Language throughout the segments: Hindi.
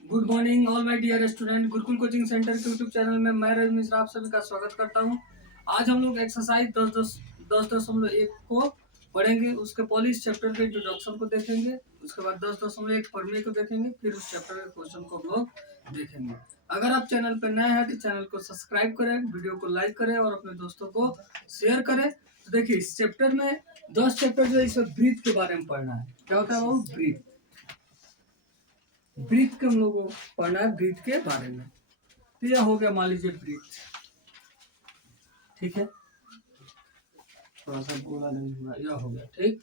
Good morning all my dear student. Gurukul coaching centre के यूट्यूब चैनल में मैं रवि मिश्रा आप सभी का स्वागत करता हूं। आज हम लोग एक्सरसाइज 10.1 को पढ़ेंगे। उसके पॉलिश चैप्टर के इंट्रोडक्शन को देखेंगे। उसके बाद 10.1 प्रमेय को देखेंगे। फिर उस चैप्टर के क्वेश्चन को हम लोग देखेंगे। अगर आप चैनल पर नए हैं तो चैनल को सब्सक्राइब करें, वीडियो को लाइक करें और अपने दोस्तों को शेयर करें। तो देखिए, इस चैप्टर में 10 चैप्टर जो है इसमें ब्रीथ के बारे में पढ़ना है। क्या होता है वो? ब्रीथ। ब्रीथ के हम लोग को पढ़ना है, ब्रीथ के बारे में। तो यह हो गया, मान लीजिए ब्रीथ। ठीक है, थोड़ा सा बोला नहीं हुआ, यह हो गया। ठीक,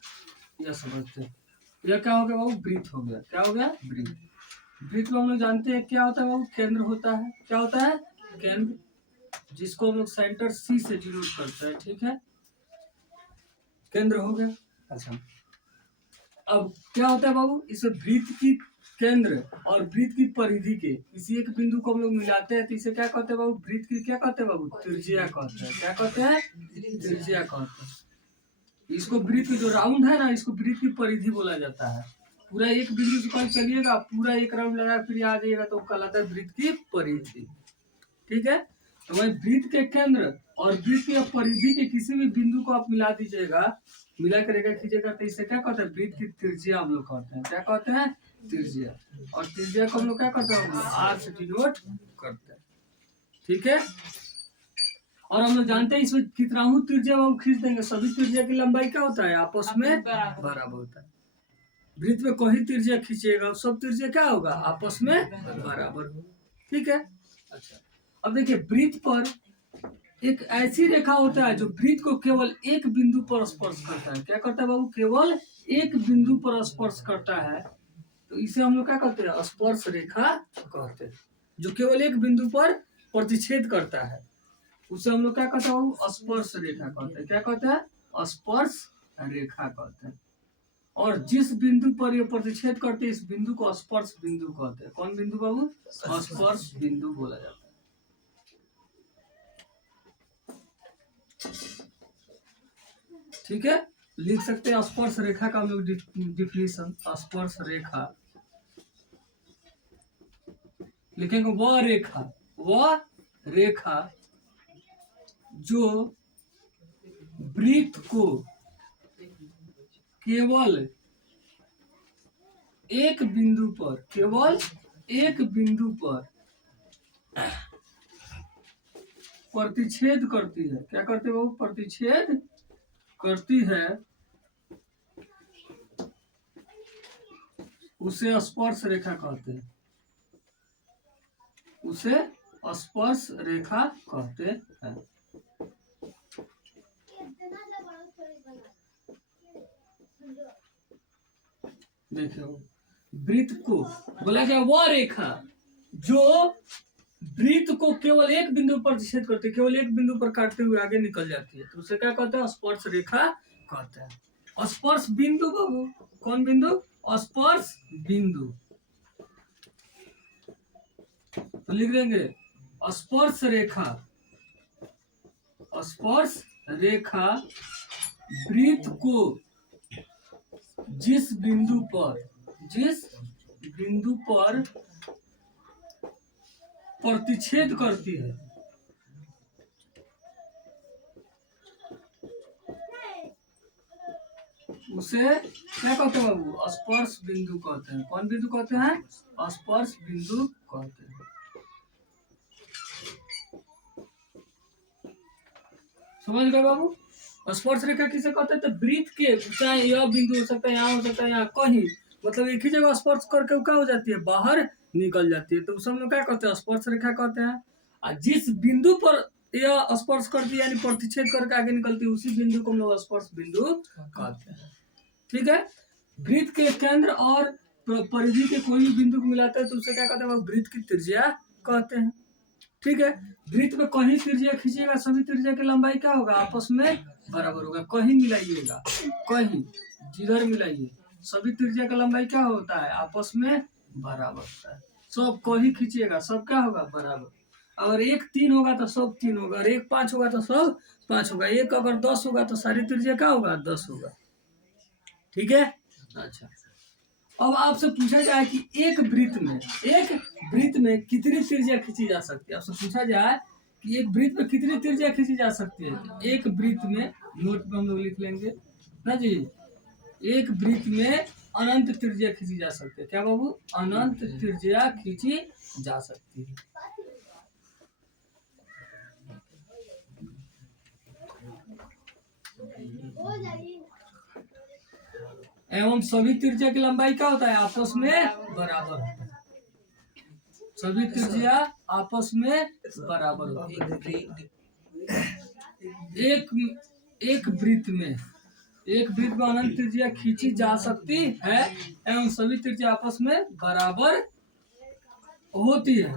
यह समझते हैं। यह क्या हो गया बाबू? ब्रीथ हो गया। क्या हो गया? ब्रीथ। ब्रीथ को हम लोग जानते हैं क्या होता है बाबू? केंद्र होता है। क्या होता है? केंद्र, जिसको हम लोग सेंटर सी से डिनोट करते हैं। ठीक है, केंद्र हो गया। अच्छा, अब क्या होता है बाबू? इस ब्रीथ की केंद्र और ब्रीथ की परिधि के किसी एक बिंदु को हम लोग मिलाते हैं तो इसे क्या कहते हैं बाबू? ब्रीथ की क्या कहते हैं बाबू? त्रिज्या कहते हैं। क्या कहते हैं? त्रिज्या कहते हैं। इसको ब्रीथ की जो राउंड है ना, इसको ब्रीथ की परिधि बोला जाता है। पूरा एक बिंदु से कहीं चलिएगा, पूरा एक राउंड लगा फिर आ जाइएगा तो कहलाता है ब्रीथ की परिधि। ठीक है, तो वही ब्रीथ के केंद्र और ब्रीथ की परिधि के किसी भी बिंदु को आप मिला दीजिएगा, मिला कर रेखा खींचेगा तो इसे क्या कहते हैं? ब्रीथ की त्रिज्या हम लोग कहते हैं। क्या कहते हैं? त्रिज्या। और त्रिज्या को हम लोग क्या करते हैं? आर से डिनोट करते हैं। ठीक है, और हम लोग जानते हैं इसमें कितना त्रिज्या हम खींच देंगे, सभी त्रिज्या की लंबाई क्या होता है? आपस में बराबर होता है। ब्रीथ में कोई त्रिज्या खींचिएगा, सब त्रिज्या क्या होगा? आपस में बराबर होगा। ठीक है, अच्छा, अब देखिए, ब्रीथ पर एक ऐसी रेखा होता है जो ब्रीथ को केवल एक बिंदु पर स्पर्श करता है। क्या करता है बाबू? केवल एक बिंदु पर स्पर्श करता है, तो इसे हम लोग क्या कहते हैं? स्पर्श रेखा कहते हैं। जो केवल एक बिंदु पर प्रतिच्छेद करता है उसे हम लोग क्या कहते हैं? स्पर्श रेखा कहते हैं। क्या कहते हैं? स्पर्श रेखा कहते हैं। और जिस बिंदु पर ये प्रतिच्छेद करते हैं इस बिंदु को स्पर्श बिंदु कहते हैं। कौन बिंदु बाबू? स्पर्श बिंदु बोला जाता है। ठीक है, लिख सकते हैं स्पर्श रेखा का हम लोग डिफिनेशन। स्पर्श रेखा लिखेंगे वह रेखा जो ब्रीथ को केवल एक बिंदु पर प्रतिच्छेद करती है। क्या करते हैं वो? प्रतिच्छेद करती है, उसे स्पर्श रेखा कहते हैं। उसे स्पर्श रेखा कहते हैं। देखो, वृत्त को बोला गया वह रेखा जो वृत्त को केवल एक बिंदु पर छेद करती है, केवल एक बिंदु पर काटते हुए आगे निकल जाती है, तो उसे क्या कहते हैं? स्पर्श रेखा कहते हैं। स्पर्श बिंदु बाबू, कौन बिंदु? स्पर्श बिंदु। तो लिख देंगे स्पर्श रेखा वृत्त को जिस बिंदु पर प्रतिच्छेद करती है उसे क्या कहते हैं बाबू? स्पर्श बिंदु कहते हैं। कौन बिंदु कहते हैं? स्पर्श बिंदु कहते हैं। समझ गए बाबू? स्पर्श रेखा किसे कहते हैं? तो वृत्त के, चाहे यह बिंदु हो सकता है, यहाँ हो सकता है, यहाँ कहीं, मतलब एक ही जगह स्पर्श करके क्या हो जाती है? बाहर निकल जाती है, तो उसे हम लोग क्या कहते हैं? स्पर्श रेखा कहते हैं। और जिस बिंदु पर यह स्पर्श करती है यानी प्रतिच्छेद करके आगे निकलती है उसी बिंदु को हम लोग स्पर्श बिंदु कहते हैं। ठीक है, वृत्त के केंद्र और परिधि के कोई भी बिंदु को मिलाता है तो उसे क्या कहते हैं? वृत्त की त्रिज्या कहते हैं। ठीक है, वृत्त में कहीं त्रिज्या खींचिएगा, सभी त्रिज्या की लंबाई क्या होगा? आपस में बराबर होगा। कहीं मिलाइएगा, कहीं जिधर मिलाइए, सभी त्रिज्या का लंबाई क्या होता है? आपस में बराबर होता है। सब कहीं खींचिएगा, सब क्या होगा? बराबर। अगर एक 3 होगा तो सब 3 होगा, अगर एक 5 होगा तो सब 5 होगा, एक अगर 10 होगा तो सारी त्रिज्या क्या होगा? 10 होगा। ठीक है, अच्छा, अब आपसे पूछा जाए कि एक वृत्त में कितनी त्रिज्या खींची जा सकती है। आपसे पूछा जाए कि एक वृत्त में कितनी त्रिज्या खींची जा सकती है। तो एक वृत्त में, नोट में हम लोग लिख लेंगे ना जी, एक वृत्त में अनंत त्रिज्या खींची जा सकती है। क्या बाबू? अनंत त्रिज्या खींची जा सकती है। एवं सभी त्रिज्या की लंबाई क्या होता है? आपस में बराबर होता है। सभी त्रिज्या आपस में बराबर होती है। एक वृत्त में अनंत त्रिज्या खींची जा सकती है एवं सभी त्रिज्या आपस में बराबर होती है।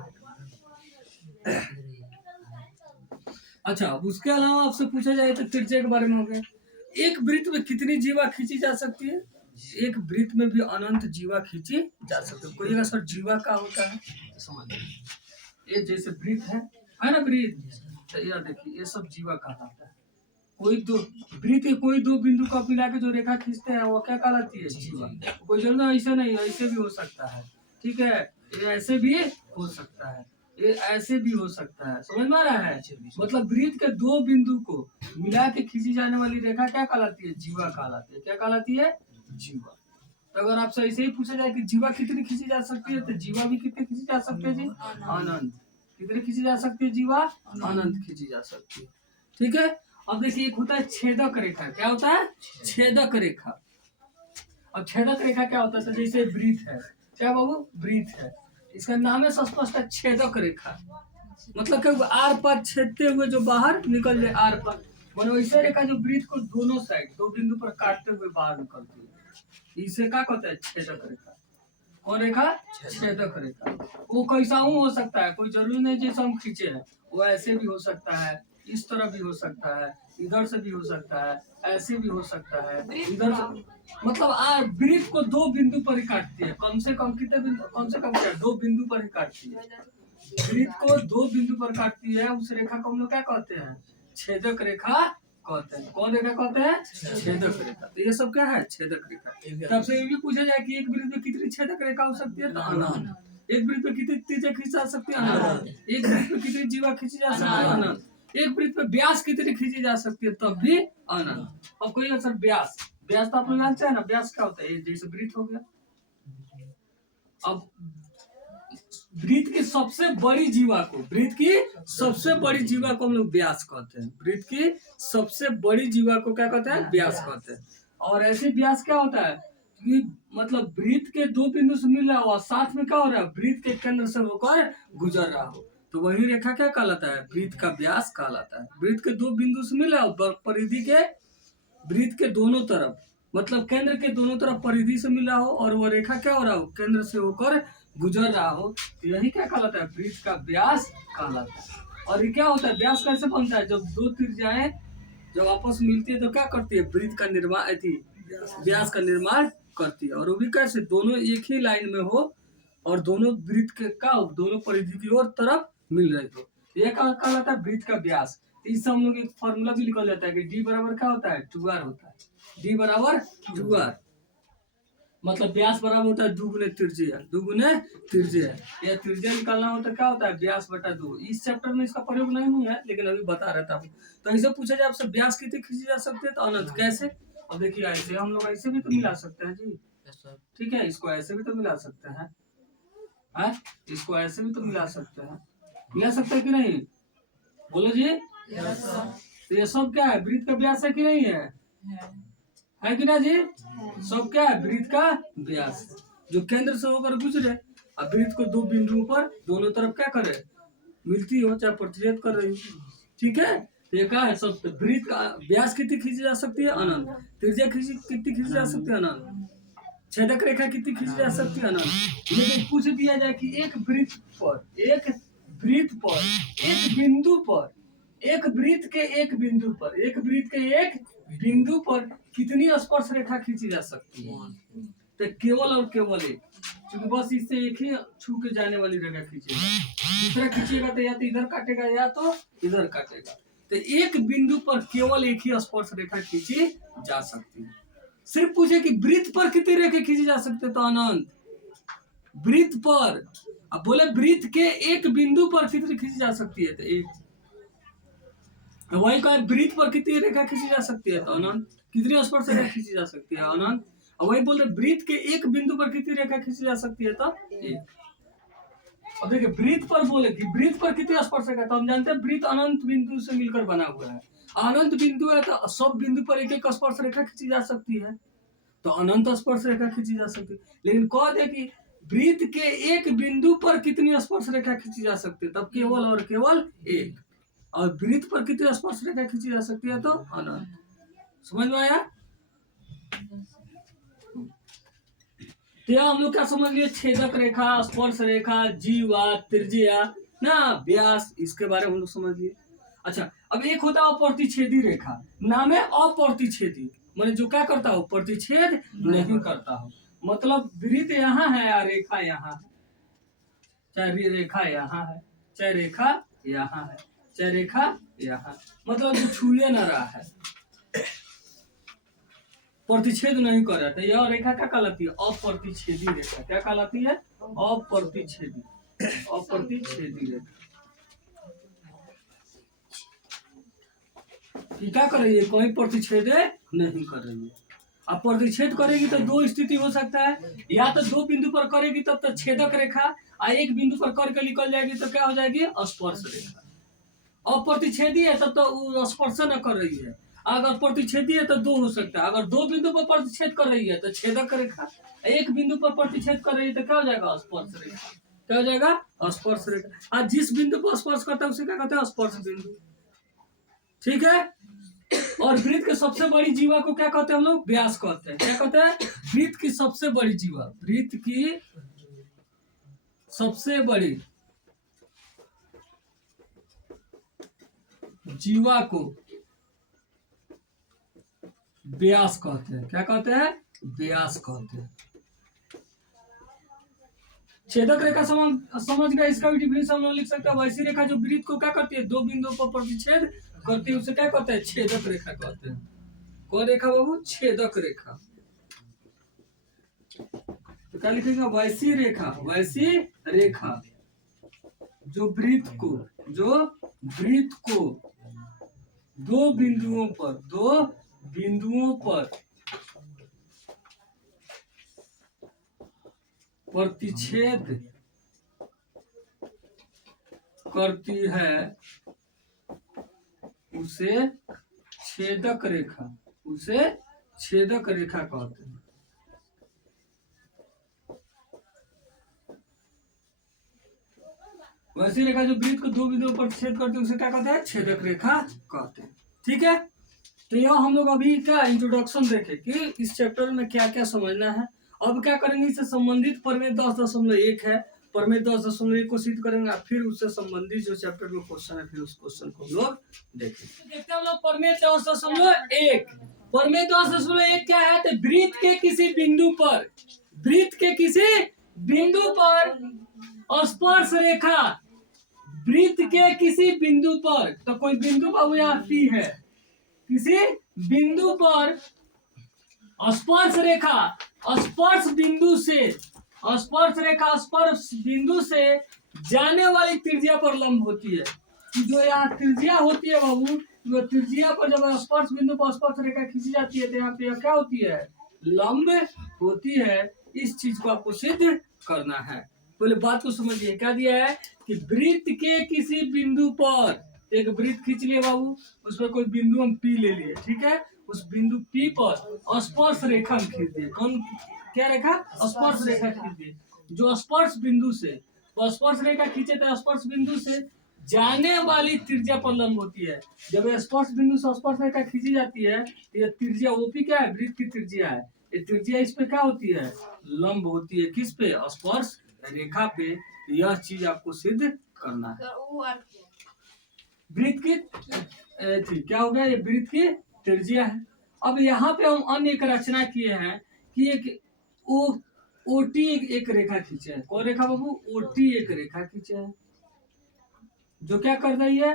अच्छा, उसके अलावा आपसे पूछा जाए तो त्रिज्या के बारे में हो गया। एक वृत्त में कितनी जीवा खींची जा सकती है? एक वृत्त में भी अनंत जीवा खींची जा सकती है। कोई सर जीवा का होता है तो समझ, ये जैसे वृत्त है ना वृत्त, तो यार देखिए ये सब जीवा कहलाता है। कोई दो वृत्त के कोई दो बिंदु को मिला के जो रेखा खींचते हैं वो क्या कहलाती है? जीवा। कोई जरूर ऐसा नहीं, ऐसे भी हो सकता है, ठीक है, ये ऐसे भी हो सकता है, ये ऐसे भी हो सकता है, समझ में आ रहा है? मतलब वृत्त के दो बिंदु को मिला के खींची जाने वाली रेखा क्या कहलाती है? जीवा कहलाती है। क्या कहलाती है? जीवा। तो अगर आपसे ऐसे ही पूछा जाए कि जीवा कितनी खींची जा सकती है, तो जीवा भी कितनी खींची जा सकती है जी? अनंत। कितनी खींची जा सकती है? जीवा अनंत खींची जा सकती है, ठीक है। अब देखिए एक होता है छेदक रेखा। क्या होता है? छेदक रेखा। अब छेदक रेखा क्या होता है? तो जैसे वृत्त है, क्या बाबू? वृत्त है, इसका नाम है स्पष्ट है छेदक रेखा। मतलब कि आर पार छेदते हुए जो बाहर निकल जाए, आर पार मतलब वैसे रेखा जो वृत्त को दोनों साइड दो बिंदु पर काटते हुए बाहर निकलती है, इसे क्या कहते हैं? छेदक रेखा। कौन रेखा? छेदक रेखा। वो कैसा हो सकता है, कोई जरूरी नहीं जैसे हम खींचे हैं, वो ऐसे भी हो सकता है, इस तरह भी हो सकता है, इधर से भी हो सकता है, ऐसे भी हो सकता है, इधर से, मतलब वृत्त को दो बिंदु पर ही काटती है। कम से कम कितने बिंदु? कम से कम क्या? दो बिंदु पर ही काटती है। वृत्त को दो बिंदु पर काटती है, उस रेखा को हम लोग क्या कहते हैं? छेदक रेखा कहते हैं। कौन रेखा कहते हैं? छेदक रेखा। तो ये सब क्या है? छेदक रेखा। तब से ये भी पूछा जाए कि एक वृत्त में कितनी छेदक रेखा हो सकती है? तो अनंत। एक वृत्त में कितनी त्रिज्या खींची जा सकती है? अनंत। एक वृत्त में कितनी जीवा खींची जा सकती है? अनंत। एक वृत्त में व्यास कितनी खींची जा सकती है? तब भी अनंत। अब कोई आंसर व्यास, व्यास तो आप लोग जानते हैं ना, व्यास क्या होता है? जैसे वृत्त हो गया। अब वृत्त की सबसे बड़ी जीवा को, वृत्त की सबसे बड़ी जीवा को हम लोग व्यास कहते हैं। वृत्त की सबसे बड़ी जीवा को क्या कहते हैं? व्यास कहते हैं। और ऐसे व्यास क्या होता है कि मतलब वृत्त के दो बिंदु से मिल रहा हो और साथ में क्या हो रहा है? वृत्त के केंद्र से होकर गुजर रहा हो, तो वही रेखा क्या कहलाता है? वृत्त का व्यास कहलाता है। वृत्त के दो बिंदु से मिल रहा हो, परिधि के वृत्त के दोनों तरफ, मतलब केंद्र के दोनों तरफ परिधि से मिला हो और वो रेखा क्या हो रहा हो? केंद्र से होकर गुजर रहा हो, तो यही क्या कहलाता है? वृत्त का व्यास कहलाता है। और ये क्या होता है? व्यास कैसे बनता है? जब दो त्रिज्याएं जब आपस में मिलती है तो क्या करती है? वृत्त का निर्माण, व्यास का निर्माण करती है। और वो भी कैसे? दोनों एक ही लाइन में हो और दोनों वृत्त के का दोनों परिधि की ओर तरफ मिल रहे हो, ये क्या कहलाता है? वृत्त का व्यास। इससे हम लोग एक फॉर्मूला भी निकल जाता है कि डी बराबर क्या होता है? 2r होता है। डी बराबर 2r, मतलब व्यास बराबर होता है दुगुने त्रिज्या। दुगुने त्रिज्या, या त्रिज्या निकालना होता है क्या होता है? व्यास बटा 2। इस चैप्टर में इसका प्रयोग नहीं हुआ है, लेकिन अभी बता रहा था। तो ऐसे पूछा जाए आपसे व्यास कितनी खींची जा सकती है? तो अनंत। कैसे? अब देखिए ऐसे हम लोग ऐसे भी तो मिला सकते हैं जी, ठीक है, इसको ऐसे भी तो मिला सकते हैं, इसको ऐसे भी तो मिला सकते हैं, मिला सकते हैं कि नहीं? बोलो जी। तो ये सब क्या है? वृत्त का व्यास है कि नहीं है कि ना जी? सब क्या है? वृत्त का व्यास, जो केंद्र से होकर गुजरे। अब वृत्त को दो बिंदुओं पर दोनों तरफ क्या करे? मिलती हो, चाहे प्रतिच्छेद कर रही हो, ठीक है। ये क्या है? सब वृत्त का व्यास कितनी खींची जा सकती है? अनंत। त्रिज्या कितनी खींची जा सकती है? अनंत। छेदक रेखा कितनी खींची जा सकती है? अनंत। लेकिन पूछ दिया जाए कि एक वृत्त पर एक बिंदु पर, एक वृत्त के एक बिंदु पर कितनी स्पर्श रेखा खींची जा सकती है? तो केवल और केवल एक, क्योंकि बस इससे एक ही छू के जाने वाली रेखा खींचेगा। दूसरा खींचेगा तो या तो इधर काटेगा या तो इधर काटेगा। तो एक बिंदु पर केवल एक ही स्पर्श रेखा खींची जा सकती है, सिर्फ पूछे कि वृत्त पर कितनी रेखा खींची जा सकती है, तो अनंत। वृत्त पर, अब बोले वृत्त के एक बिंदु पर कितनी खींची जा सकती है, तो एक। वही कहा वृत्त पर कितनी रेखा खींची जा सकती है, तो अनंत। कितनी स्पर्श रेखा खींची जा सकती है, अनंत। और वही बोल रहे वृत्त के एक बिंदु पर कितनी रेखा खींची जा सकती है, तो एक। अब देखिए वृत्त पर बोले कि वृत्त पर कितनी स्पर्श रेखा, तो हम जानते हैं वृत्त अनंत बिंदु से मिलकर बना हुआ है। अनंत बिंदु है तो सब बिंदु पर एक एक स्पर्श रेखा खींची जा सकती है, तो अनंत स्पर्श रेखा खींची जा सकती है। लेकिन कह दे कि वृत्त के एक बिंदु पर कितनी स्पर्श रेखा खींची जा सकती है, तब केवल और केवल एक। और वृत्त पर कितनी स्पर्श रेखा खींची जा सकती है, तो अनंत। समझ में आया? तो हम लोग क्या समझ लिए, छेदक रेखा, स्पर्श रेखा, जीवा, त्रिज्या ना व्यास, इसके बारे में हम लोग समझ लिए। अच्छा, अब एक होता है अप्रतिच्छेदी रेखा, नाम है अप्रतिच्छेदी, माने जो क्या करता हो, प्रतिच्छेद नहीं करता हो। मतलब वृत्त यहाँ है या रेखा यहाँ है, चाहे रेखा यहाँ है, चाहे रेखा यहाँ है, चाहे रेखा यहाँ, मतलब जो छूए न रहा है, प्रतिच्छेद नहीं कर रहा था, यह रेखा क्या कहलाती है, अप्रतिच्छेदी रेखा। क्या कहलाती है, अप्रतिच्छेदी, अप्रतिच्छेदी रेखा। क्या कर रही है, कोई प्रतिच्छेद नहीं कर रही है। अब प्रतिच्छेद करेगी तो दो स्थिति हो सकता है, या तो दो बिंदु पर करेगी तब तो छेदक रेखा, और एक बिंदु पर करके निकल जाएगी तो क्या हो जाएगी, स्पर्श रेखा। अप्रतिच्छेदी है तब तो स्पर्श न कर रही है, अगर प्रतिच्छेदी है तो दो हो सकता है। अगर दो बिंदु पर प्रतिच्छेद कर रही है तो छेदक रेखा, एक बिंदु पर प्रतिच्छेद कर रही है तो क्या हो जाएगा, स्पर्श रेखा। क्या हो जाएगा, स्पर्श रेखा। और जिस बिंदु पर स्पर्श करता है उसे क्या कहते हैं, स्पर्श बिंदु। ठीक है। और वृत्त की सबसे बड़ी जीवा को क्या कहते हैं हम लोग, व्यास कहते हैं। क्या कहते हैं, वृत्त की सबसे बड़ी जीवा, वृत्त की सबसे बड़ी जीवा को व्यास कहते हैं। क्या कहते हैं, व्यास कहते हैं। छेदक रेखा समझ गए, इसका भी डिफिनेशन हम लोग लिख सकते हैं। वैसी रेखा जो वृत्त को क्या करती है, दो बिंदुओं पर प्रतिच्छेद करती है, उसे क्या कहते हैं, छेदक रेखा कहते हैं। कौन रेखा बाबू, छेदक रेखा। तो क्या लिखेगा, वैसी रेखा, वैसी रेखा जो वृत्त को दो बिंदुओं पर प्रतिच्छेद करती है उसे छेदक रेखा, उसे छेदक रेखा कहते हैं। वैसी रेखा जो वृत्त को दो बिंदुओं पर छेद करती है उसे क्या कहते हैं, छेदक रेखा कहते हैं। ठीक है। तो यह हम लोग अभी क्या इंट्रोडक्शन देखे कि इस चैप्टर में क्या क्या समझना है। अब क्या करेंगे, इससे संबंधित प्रमेय 10.1 है, प्रमेय 10.1 को सिद्ध करेंगे, फिर उससे संबंधित जो चैप्टर में क्वेश्चन है फिर उस क्वेश्चन को हम लोग देखेंगे। देखते हैं हम लोग प्रमेय 10.1। प्रमेय 10.1 क्या है, तो वृत्त के किसी बिंदु पर, वृत्त के किसी बिंदु पर स्पर्श रेखा, वृत्त के किसी बिंदु पर, तो कोई बिंदु बाबू यहाँ पी है, किसी बिंदु पर स्पर्श रेखा, स्पर्श बिंदु से, स्पर्श रेखा स्पर्श बिंदु से जाने वाली त्रिज्या पर लंब होती है। जो यहाँ त्रिज्या होती है बाबू, जो त्रिज्या पर जब स्पर्श बिंदु पर स्पर्श रेखा खींची जाती है तो यहाँ पे क्या होती है, लंब होती है। इस चीज को आपको सिद्ध करना है। पहले बात को समझिए, क्या दिया है कि वृत्त के किसी बिंदु पर, एक वृत्त खींच लिए बाबू, उसमें कोई बिंदु हम पी ले लिए, ठीक है, उस बिंदु पी पर स्पर्श रेखा खींच दिए। कौन, क्या रेखा, स्पर्श रेखा खींच दिए। जो स्पर्श बिंदु से, तो स्पर्श रेखा खींचे तो स्पर्श बिंदु से जाने वाली त्रिज्या पर लंब होती है। जब स्पर्श बिंदु से स्पर्श रेखा खींची जाती है तो यह त्रिज्या ओपी क्या है, वृत्त की त्रिज्या है, ये त्रिज्या इस पे क्या होती है, लंब होती है। किस पे, स्पर्श रेखा पे। यह चीज आपको सिद्ध करना है। वृत्त की क्या हो गया, ये वृत्त की त्रिज्या है। अब यहाँ पे हम अन्य एक रचना किए हैं कि एक ओटी एक रेखा खींचे है। कौन रेखा बाबू, ओटी एक रेखा खींचे है, जो क्या कर रही है,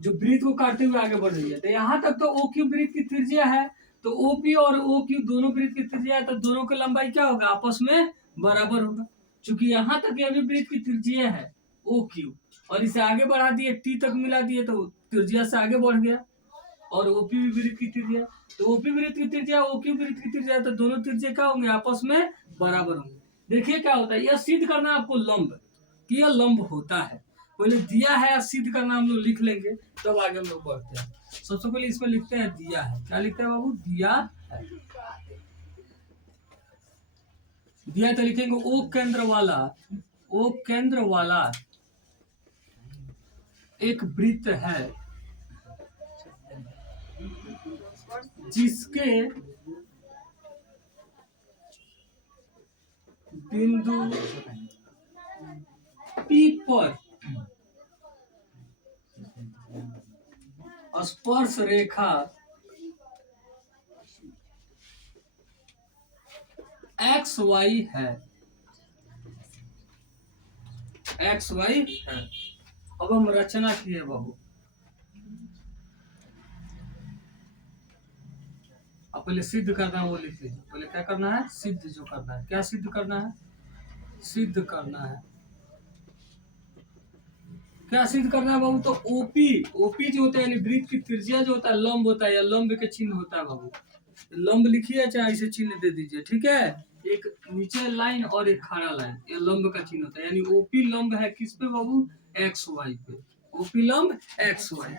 जो वृत्त को काटते हुए आगे बढ़ रही है। तो यहाँ तक तो ओ की वृत्त की त्रिज्या है, तो ओपी और ओ क्यू दोनों वृत्त की त्रिज्या है, तो दोनों की लंबाई क्या होगा, आपस में बराबर होगा। चूंकि यहाँ तक ये भी वृत्त की त्रिज्या है ओ क्यू, और इसे आगे बढ़ा दिए टी तक मिला दिए तो त्रिज्या से आगे बढ़ गया, और ओपी भी वृत्त की त्रिज्या, तो ओपी वृत्त की त्रिज्या ओक्यू वृत्त की त्रिज्या, तो दोनों त्रिज्या क्या होंगे, आपस में बराबर होंगे। देखिए क्या होता है, यह सिद्ध करना है आपको लंब, कि यह लंब होता है। पहले दिया है, सिद्ध करना हम लोग लिख लेंगे, तब आगे हम लोग बढ़ते हैं। सबसे पहले इसमें लिखते हैं दिया है, क्या लिखते हैं बाबू, दिया है। दिया तो लिखेंगे ओ केंद्र वाला एक वृत्त है जिसके बिंदु P पर स्पर्श रेखा XY है, XY है। अब हम रचना किए बाबू, अब पहले सिद्ध करना है वो लिख लीजिए। पहले क्या करना है, सिद्ध जो करना है, क्या सिद्ध करना है, सिद्ध करना है, क्या सिद्ध करना है बाबू, तो ओपी जो होता है यानी वृत्त की त्रिज्या जो होता है लंब होता है, या लंब के चिन्ह होता है बाबू, लंब लिखिए चाहे इसे चिन्ह दे दीजिए, ठीक है। एक नीचे लाइन और एक खड़ा लाइन, ये लंब का चिन्ह होता है, यानी ओपी लंब है किस पे बाबू, एक्स वाई पे, ओपी लंब एक्स वाई।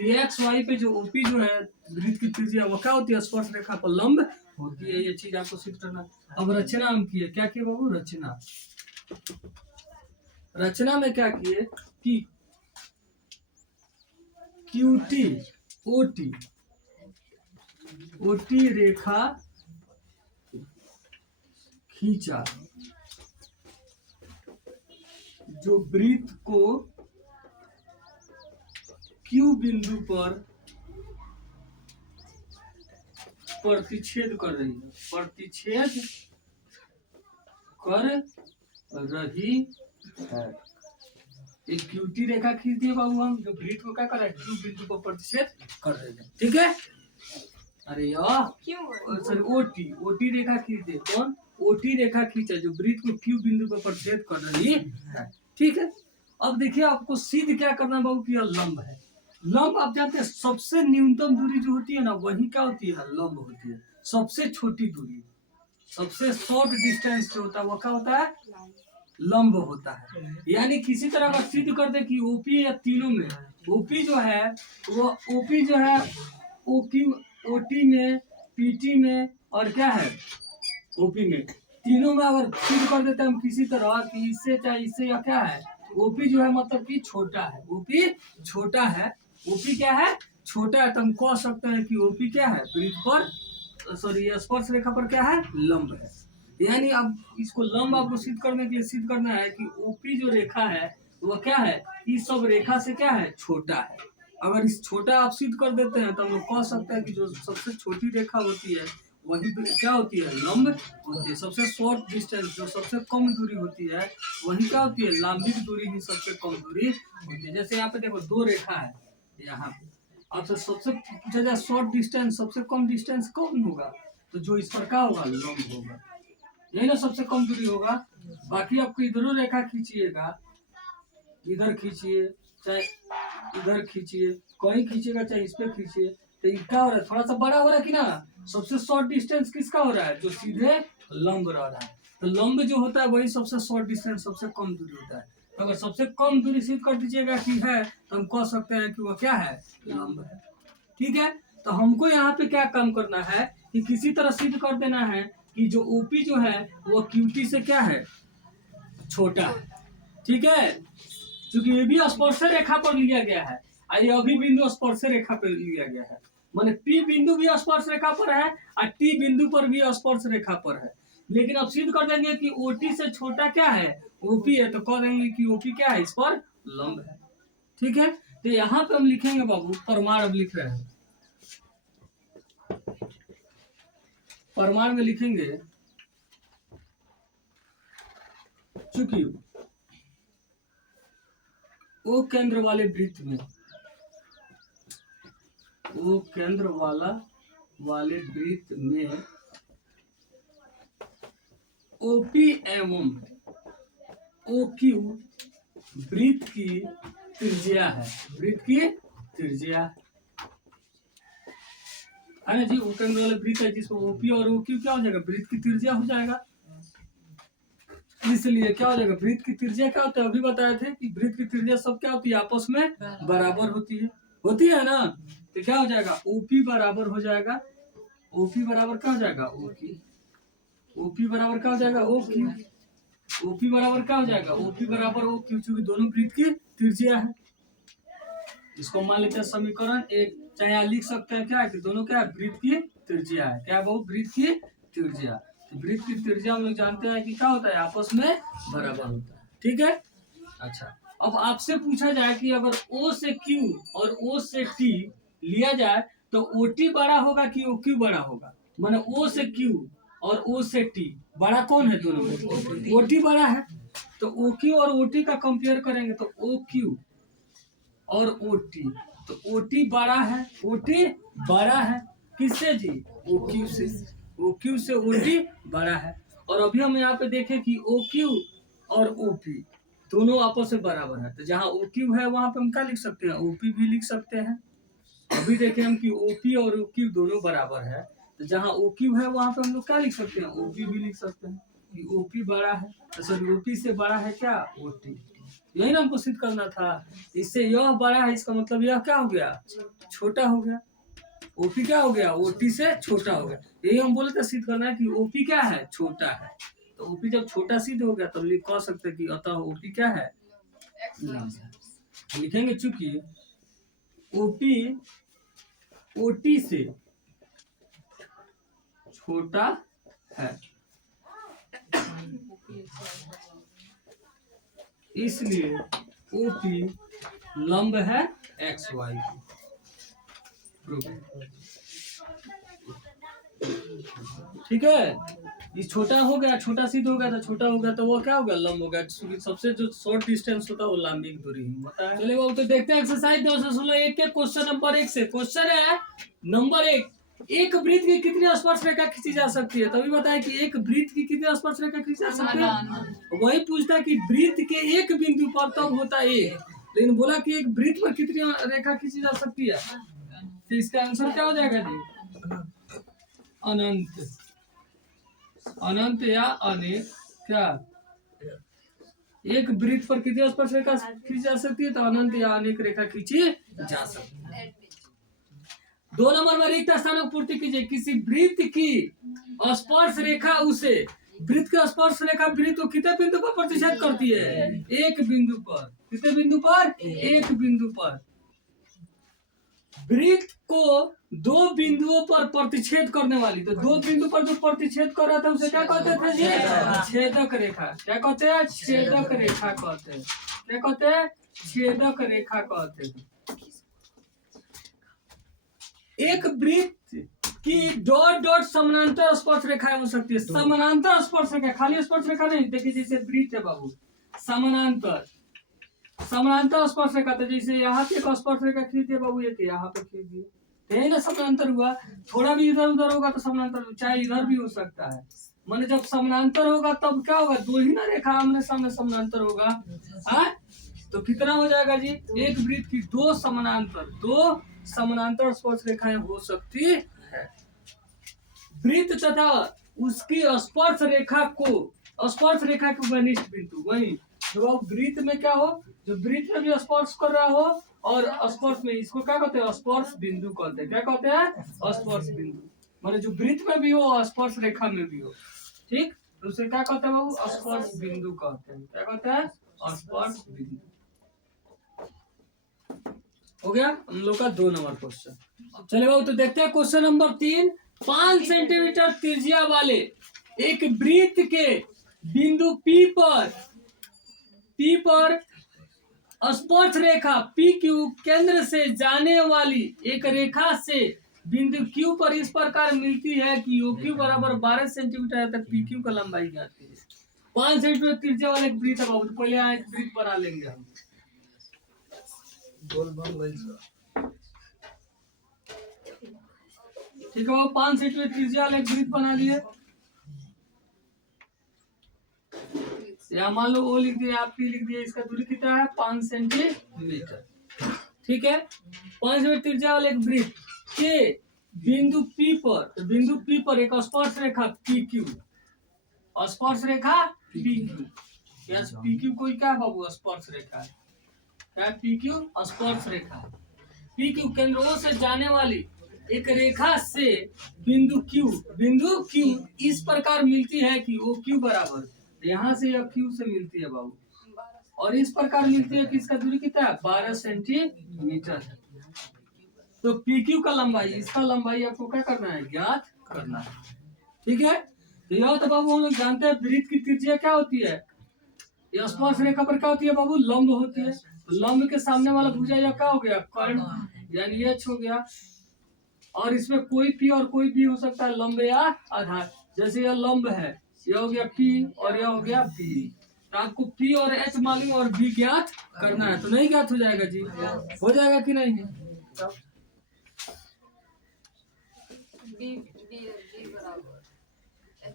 ये एक्स वाई पे जो ओपी जो है वृत्त की त्रिज्या वो क्या होती है, स्पर्श रेखा पर लंब होती है, ये चीज आपको सिद्ध करना है। अब रचना हम किए, क्या किए बाबू, रचना में क्या किए कि क्यूटी ओटी रेखा खींचा जो वृत्त को क्यू बिंदु पर प्रतिच्छेद कर रही है, एक क्यूटी रेखा खींच दिए बाबू हम, जो वृत्त को क्या कर रहे हैं, क्यू बिंदु पर प्रतिच्छेद कर रहे हैं, ठीक है। अरे यार सॉरी, ओटी रेखा खींच दे, कौन, ओटी रेखा खींचा जो वृत्त को क्यू बिंदु पर प्रतिच्छेद कर रही है, ठीक है। अब देखिए आपको सिद्ध क्या करना बाबू कि यह लंब है। लंब आप जानते हैं सबसे न्यूनतम दूरी जो होती है ना वही क्या होती है, लंब होती है। सबसे छोटी दूरी, सबसे शॉर्ट डिस्टेंस जो होता है वो क्या होता है, लंब होता है। यानी किसी तरह का सिद्ध कर दे कि ओपी या तीनों में ओपी जो है वो ओपी जो है ओटी में, पीटी में और क्या है ओपी में, तीनों में अगर सिद्ध कर देते हैं हम किसी तरह कि इससे चाहे इससे या क्या है, ओपी जो है मतलब कि छोटा है, ओपी छोटा है, ओपी क्या है, छोटा है, तो हम कह सकते हैं कि ओपी क्या है, वृत्त पर सॉरी स्पर्श रेखा पर क्या है, लंब है। यानी अब इसको लंब आपको सिद्ध करने के लिए सिद्ध करना है कि ओपी जो रेखा है वो क्या है, इस सब रेखा से क्या है, छोटा है। अगर इस छोटा आप सिद्ध कर देते हैं तो हम लोग कह सकते हैं कि जो सबसे छोटी रेखा होती है वही क्या होती है, लंब होती है। सबसे शॉर्ट डिस्टेंस जो सबसे कम दूरी होती है वही क्या होती है, लंबिक दूरी ही सबसे कम दूरी होती है। जैसे यहाँ पे देखो दो रेखा है, यहाँ पे आपसे सबसे पूछा जाए शॉर्ट डिस्टेंस, सबसे कम डिस्टेंस कौन होगा, तो जो इस पर क्या होगा, लंब होगा, यही ना सबसे कम दूरी होगा। बाकी आपको इधरों रेखा खींचिएगा, इधर खींचिए चाहे इधर खींचिए, कहीं खींचिएगा चाहे इस पे खींचिए, तो क्या हो रहा है, थोड़ा सा बड़ा हो रहा है कि ना। सबसे शॉर्ट डिस्टेंस किसका हो रहा है, जो सीधे लंब रह रहा है। तो लंब जो होता है वही सबसे शॉर्ट डिस्टेंस, सबसे कम दूरी होता है। तो अगर सबसे कम दूरी सिद्ध कर दीजिएगा कि है तो हम कह सकते हैं कि वो क्या है, लंब है, ठीक है। तो हमको यहाँ पे क्या काम करना है कि किसी तरह सिद्ध कर देना है कि जो ओपी जो है वो क्यूटी से क्या है, छोटा है, ठीक है। क्योंकि ये भी स्पर्श रेखा पर लिया गया है, और ये अभी बिंदु स्पर्श रेखा पर लिया गया है, माने पी बिंदु भी स्पर्श रेखा पर है और टी बिंदु पर भी स्पर्श रेखा पर है। लेकिन अब सिद्ध कर देंगे कि ओटी से छोटा क्या है, ओपी है, तो कह देंगे कि ओपी क्या है, इस पर लंब है, ठीक है। तो यहाँ पे हम लिखेंगे बाबू परमाण, अब लिख रहे हैं परमाण में लिखेंगे चूंकि ओ केंद्र वाले वृत्त में, ओ केंद्र वाला वाले वृत्त में ओपी एवं ओक्यू वृत्त की त्रिज्या है। वृत्त की त्रिज्या है ना जी। केंद्र वाले वृत्त है जिसमें ओपी और ओक्यू क्या हो जाएगा, वृत्त की त्रिज्या हो जाएगा। इसलिए क्या हो जाएगा, वृत्त की त्रिज्या क्या होता है, अभी बताए थे कि वृत्त की त्रिज्या सब क्या होती है, आपस में बराबर होती है ना। तो क्या हो जाएगा, ओपी बराबर हो जाएगा, ओपी बराबर क्या हो जाएगा, ओपी बराबर क्या हो जाएगा, ओक्यू। ओपी बराबर क्या हो जाएगा, ओपी बराबर ओक्यू, क्योंकि दोनों वृत्त की त्रिज्या है। इसको मान लेते हैं समीकरण एक, चाहे यहाँ लिख सकते हैं क्या है कि दोनों क्या है, वृत्त की त्रिज्या है। क्या बहुत, वृत्त की त्रिज्या। तो वृत्त की त्रिज्या हम लोग जानते हैं कि क्या होता है, आपस में बराबर होता है। ठीक है। अच्छा, अब आपसे पूछा जाए कि अगर O से Q और O से T लिया जाए तो OT बड़ा होगा कि OQ बड़ा होगा। माने O से Q और O से T बड़ा कौन है दोनों में, OT बड़ा है। तो OQ और OT का कंपेयर करेंगे तो OQ और OT, तो OT बड़ा है, OT बड़ा है किससे जी, OQ से। OQ से OT बड़ा है। और अभी हम यहाँ पे देखें कि OQ और OP दोनों आपस में बराबर है। तो जहाँ OQ है वहां पे हम क्या लिख सकते हैं, OP भी लिख सकते हैं। अभी देखें हम कि OP और OQ दोनों बराबर है, तो जहाँ OQ है वहां पे हम लोग क्या लिख सकते हैं, OP भी लिख सकते हैं कि OP बड़ा है, तो सॉरी OP से बड़ा है क्या, OT। यही ना हमको सिद्ध करना था। इससे यह बड़ा है, इसका मतलब यह क्या हो गया, छोटा हो गया। OP क्या हो गया, OT से छोटा हो गया। यही हम बोले थे सिद्ध करना है कि OP क्या है, छोटा है। तो OP जब छोटा सिद्ध हो गया तब कह सकते हैं कि अतः OP क्या है, लिखेंगे चूंकि OP OT से छोटा है, इसलिए OP लंब है XY। ठीक है। ये छोटा हो गया, छोटा सिद्ध हो गया, तो छोटा हो गया तो वो क्या हो गया, लंब हो गया। सबसे जो शॉर्ट डिस्टेंस होता है वो लंबी की दूरी होता है। चलिए वो तो देखते हैं एक्सरसाइज 216 के क्वेश्चन नंबर 1 से। क्वेश्चन है नंबर 1, एक वृत्त की कितनी स्पर्श रेखा खींची जा सकती है। तभी बताया कि एक वृत्त की कितनी स्पर्श रेखा खींची जा सकती है। वही पूछता है कि वृत्त के एक बिंदु पर तब होता है एक, लेकिन बोला कि एक वृत्त पर कितनी रेखा खींची जा सकती है। तो इसका आंसर क्या हो जाएगा जी, अनंत। अनंत या अनेक। क्या, एक वृत्त पर कितनी स्पर्श रेखा खींची जा सकती है, तो अनंत या अनेक रेखा खींची जा सकती है। 2 नंबर में रिक्त स्थानों की पूर्ति कीजिए। किसी वृत्त की स्पर्श रेखा उसे, वृत्त की स्पर्श रेखा वृत्त को कितने बिंदु पर प्रतिच्छेद करती है, एक बिंदु पर। कितने बिंदु पर, एक बिंदु पर। वृत्त को 2 बिंदुओं पर प्रतिच्छेद करने वाली, तो 2 बिंदु पर जो प्रतिच्छेद कर रहा था उसे क्या कहते थे जी, छेदक रेखा। क्या कहते हैं, छेदक रेखा कहते हैं। क्या कहते हैं, छेदक रेखा कहते हैं। एक वृत्त की डॉट डॉट समानांतर स्पर्श रेखाएं हो सकती है। समानांतर स्पर्श रेखा, खाली स्पर्श रेखा नहीं। देखिए जैसे वृत्त है बाबू, समानांतर, समानांतर स्पर्श रेखा। तो जैसे यहाँ पे एक स्पर्श रेखा खींच दिए बाबू, एक यहाँ पे खींच दिए, यही ना समानांतर हुआ। थोड़ा भी इधर उधर होगा तो समानांतर, चाहे इधर भी हो सकता है। माने जब समानांतर होगा तब क्या होगा, 2 ही ना रेखा आमने सामने समानांतर होगा। हाँ, तो कितना हो जाएगा जी, एक वृत्त की 2 समानांतर स्पर्श रेखाएं हो सकती है। वृत्त तथा उसकी स्पर्श रेखा को, स्पर्श रेखा के घनिष्ठ बिंदु, वही जो वृत्त में क्या हो, जो वृत्त में भी स्पर्श कर रहा हो और स्पर्श में, इसको क्या कहते हैं, स्पर्श बिंदु कहते हैं। क्या कहते हैं, स्पर्श बिंदु। माने जो वृत्त में भी हो, स्पर्श रेखा में भी हो। ठीक, तो उसे क्या कहते हैं बाबू, स्पर्श बिंदु कहते हैं। क्या कहते हैं, स्पर्श बिंदु। हो गया हम लोग का 2 नंबर क्वेश्चन। चलिए बाबू तो देखते हैं क्वेश्चन नंबर 3। 5 सेंटीमीटर त्रिज्या वाले एक वृत्त के बिंदु P पर स्पर्श रेखा PQ केंद्र से जाने वाली एक रेखा से बिंदु Q पर इस प्रकार मिलती है कि OQ बराबर 12 सेंटीमीटर तक PQ का लंबाई जाती है। 5 सेंटीमीटर त्रिज्या वाले एक वृत्त है बाबू, तो पहले यहाँ एक वृत्त बना लेंगे हम। ठीक है बाबू, 5 सेंटीमीटर त्रिज्या वाला एक वृत्त बना लिए। या मान लो ओ लिख दिया, आप पी लिख दिया, इसका दूरी कितना है 5 सेंटीमीटर। ठीक है, 5 सेंटीमीटर त्रिज्या वाले एक वृत्त के बिंदु P पर, तो बिंदु P पर एक स्पर्श रेखा PQ, स्पर्श रेखा PQ, यस PQ कोई क्या बाबू स्पर्श रेखा है, क्या PQ स्पर्श रेखा। PQ केंद्र O से जाने वाली एक रेखा से बिंदु Q इस प्रकार मिलती है कि OQ बराबर, यहाँ से यह Q से मिलती है बाबू, और इस प्रकार मिलती है कि इसका दूरी कितना है 12 सेंटीमीटर है। तो PQ का लंबाई, इसका लंबाई आपको क्या करना है, ज्ञात करना है। ठीक है, तो यह तो बाबू हम लोग जानते हैं वृत्त की त्रिज्या क्या होती है, यह स्पर्श रेखा पर क्या होती है बाबू, लंब होती है। तो लंब के सामने वाला भुजा यह क्या हो गया, कर्ण, यानी H हो गया। और इसमें कोई P और कोई B हो सकता है, लंब या आधार। जैसे यह लंब है, यह हो गया P और यह हो गया B। तो आपको P और H मालूम और B ज्ञात करना है, तो नहीं ज्ञात हो जाएगा जी, हो जाएगा कि नहीं,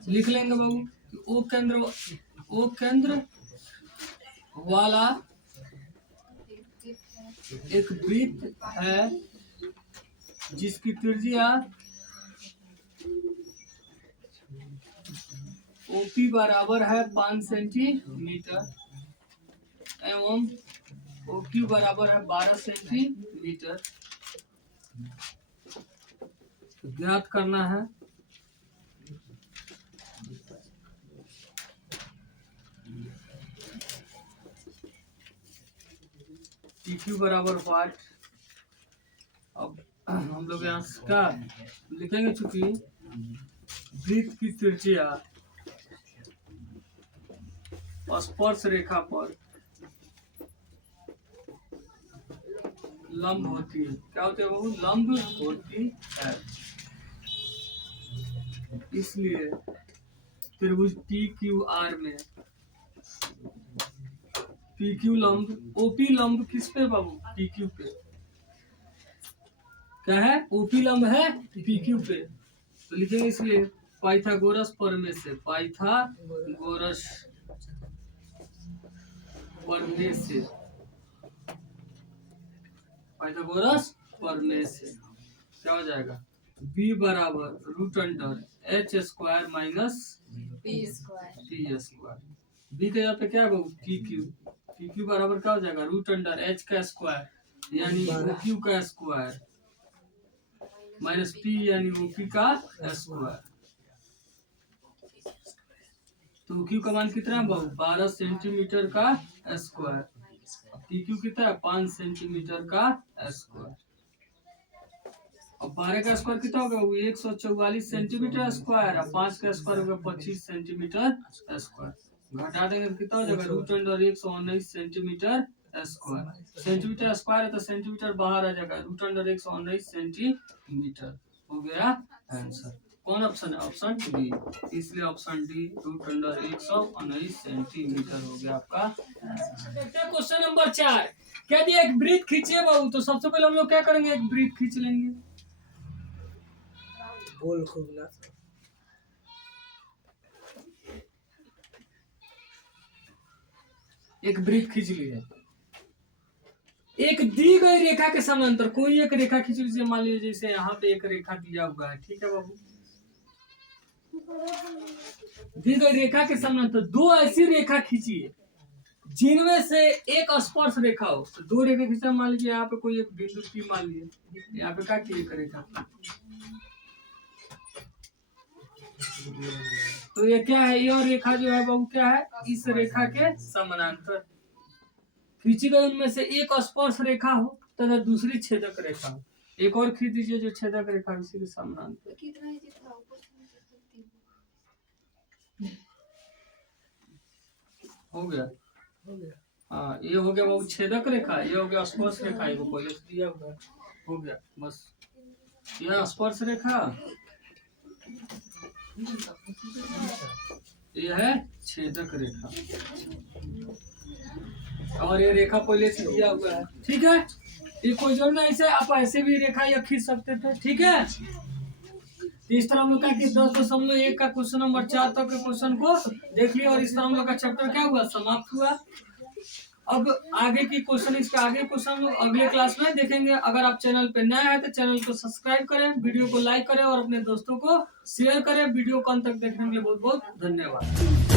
लिख लेंगे बाबू। ओ केंद्र वाला एक वृत्त है जिसकी त्रिज्या OP बराबर है 5 सेंटीमीटर एवं OQ बराबर है 12 सेंटीमीटर। ज्ञात करना है PQ बराबर वाट। अब हम लोग यहाँ क्या लिखेंगे, चूंकि वृत्त की त्रिज्या स्पर्श रेखा पर लंब होती है, क्या होती है वो, लंब होती है। इसलिए त्रिभुज PQR में PQ लंब, OP लंब किस पे बाबू, PQ पे, क्या है, OP लंब है PQ पे। तो लिखेंगे इसलिए पाइथागोरस प्रमेय से, पाइथागोरस प्रमेय से, पाइथागोरस प्रमेय से क्या हो जाएगा, B बराबर root under H square minus P square. B के यहाँ पे क्या है बाबू, PQ बराबर क्या हो जाएगा, रूट अंडर H का स्क्वायर यानी OQ का स्क्वायर माइनस P यानी OP का स्क्वायर। तो OQ का मान कितना है बाबू, 12 सेंटीमीटर का स्क्वायर। PQ कितना है, 5 सेंटीमीटर का स्क्वायर। अब 12 का स्क्वायर कितना होगा, 144 सेंटीमीटर स्क्वायर, और 5 का स्क्वायर होगा 25 सेंटीमीटर स्क्वायर। घटा देंगे कितना हो जाएगा, root under 119 centimetre square. Centimetre square है तो सेंटीमीटर बाहर आ जाएगा, रूट अंडर 119 सेंटीमीटर हो गया आंसर। कौन ऑप्शन है, ऑप्शन डी। इसलिए option D root under 119 centimetre हो गया आपका। क्वेश्चन नंबर 4 क्या दिया, एक वृत्त खींचिए बाबू। तो सबसे पहले हम लोग क्या करेंगे, एक वृत्त खींच लेंगे। बोल खूब ना, एक वृत्त खींच लिए, एक दी गई रेखा के समांतर कोई एक रेखा खींच लीजिए। मान लीजिए जैसे यहाँ पे एक रेखा दिया हुआ है, ठीक है बाबू, दी गई रेखा के समांतर दो ऐसी रेखा खींचिए जिनमें से एक स्पर्श रेखा हो। तो दो रेखा खींचा, मान लीजिए यहाँ पे कोई एक बिंदु P मान लीजिए, यहाँ पे क्या किए एक रेखा, तो ये क्या है, यह रेखा जो है बाबू क्या है, इस रेखा के समानांतर खींची गई। उनमें से एक स्पर्श रेखा हो तथा दूसरी छेदक रेखा हो। एक और खींच दीजिए जो छेदक रेखा इसी के समानांतर। हो गया, हाँ ये हो गया बाबू छेदक रेखा, ये हो गया स्पर्श रेखा, ये पहले से दिया हुआ है, हो गया बस। यह स्पर्श रेखा, यह है छेदक रेखा, और ये रेखा पहले से दिया हुआ है, ठीक है। ये कोई जरूर नहीं, ऐसे आप ऐसे भी रेखा या खींच सकते थे, ठीक है। तो इस तरह हम लोग का कि 10.1 का क्वेश्चन नंबर 4 तक के क्वेश्चन को देख लिया और इस तरह हम लोग का चैप्टर क्या हुआ, समाप्त हुआ। अब आगे की क्वेश्चन, इसके आगे क्वेश्चन हम लोग अगले क्लास में देखेंगे। अगर आप चैनल पे नए हैं तो चैनल को सब्सक्राइब करें, वीडियो को लाइक करें और अपने दोस्तों को शेयर करें। वीडियो को अंत तक देखने के लिए बहुत बहुत धन्यवाद।